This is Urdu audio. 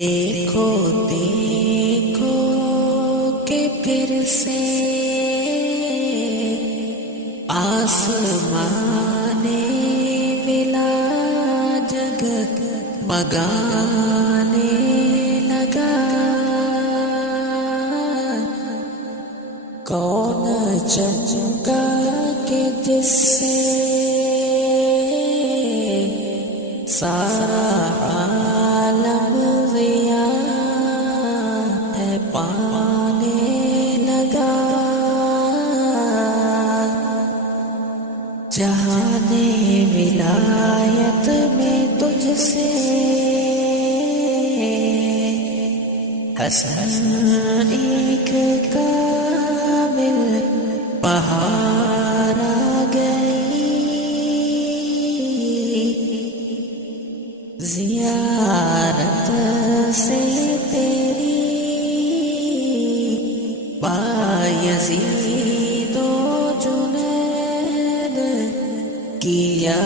دیکھو دیکھو کہ پھر سے آسمان ولا جگت مگانے لگا، کون چمکا کہ جس سے سارا عالم ضیا ہے پانے لگا، جہان ولایت میں تجھ سے حسن ایک کامل بہار آ گئی، زیارت سے تیری بایزید و جنید کیا